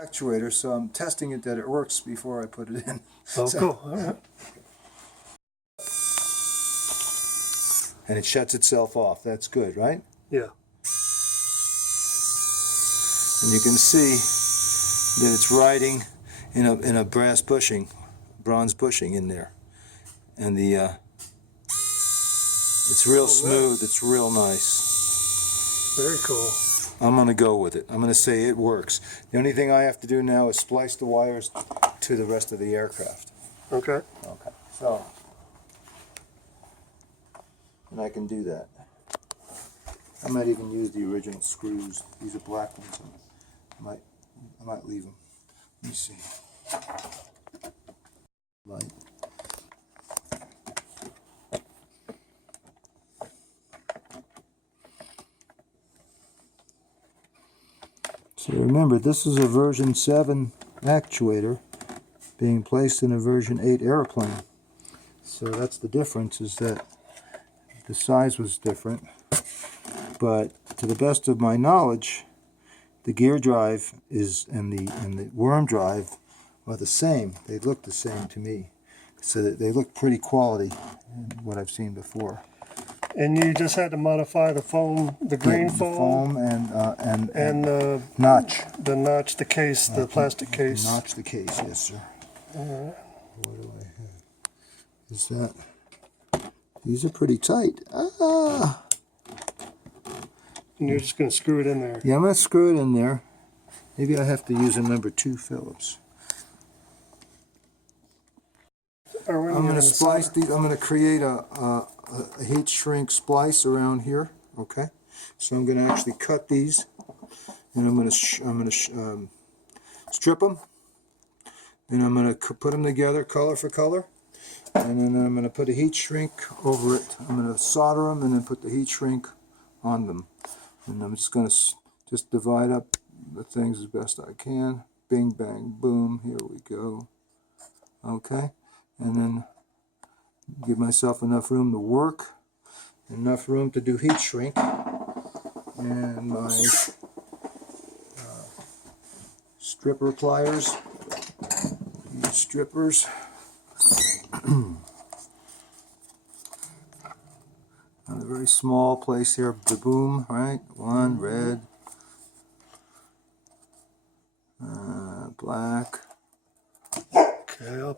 Actuator, so I'm testing it that it works before I put it in. Oh, So, cool. All right. and it shuts itself off. That's good, right? Yeah. And you can see that it's riding in a bronze bushing in there, and the it's real smooth. It's real nice. Very cool. I'm gonna go with it. I'm gonna say it works. The only thing I have to do now is splice the wires to the rest of the aircraft. Okay. Okay. So, and I can do that. I might even use the original screws. These are black ones. I might leave them. Let me see. Light. So remember, this is a version 7 actuator being placed in a version 8 airplane. So that's the difference, is that the size was different. But to the best of my knowledge, the gear drive and the worm drive are the same. They look the same to me. So that they look pretty quality in what I've seen before. And you just had to modify the foam, the green foam, and the notch. The notch, the case, the plastic case. Notch the case, yes, sir. What do I have? Is that? These are pretty tight. Ah. And you're just going to screw it in there. Yeah, I'm going to screw it in there. Maybe I have to use a number 2 Phillips. I'm going to splice these. I'm going to create a heat shrink splice around here. Okay, so I'm going to actually cut these, and I'm going to strip them, and I'm going to put them together color for color, and then I'm going to put a heat shrink over it. I'm going to solder them and then put the heat shrink on them, and I'm just going to just divide up the things as best I can. Bing, bang, boom. Here we go. Okay. And then give myself enough room to work, enough room to do heat shrink, and my stripper pliers, these strippers. On a very small place here, the boom, right? One, red, black. Okay, I'll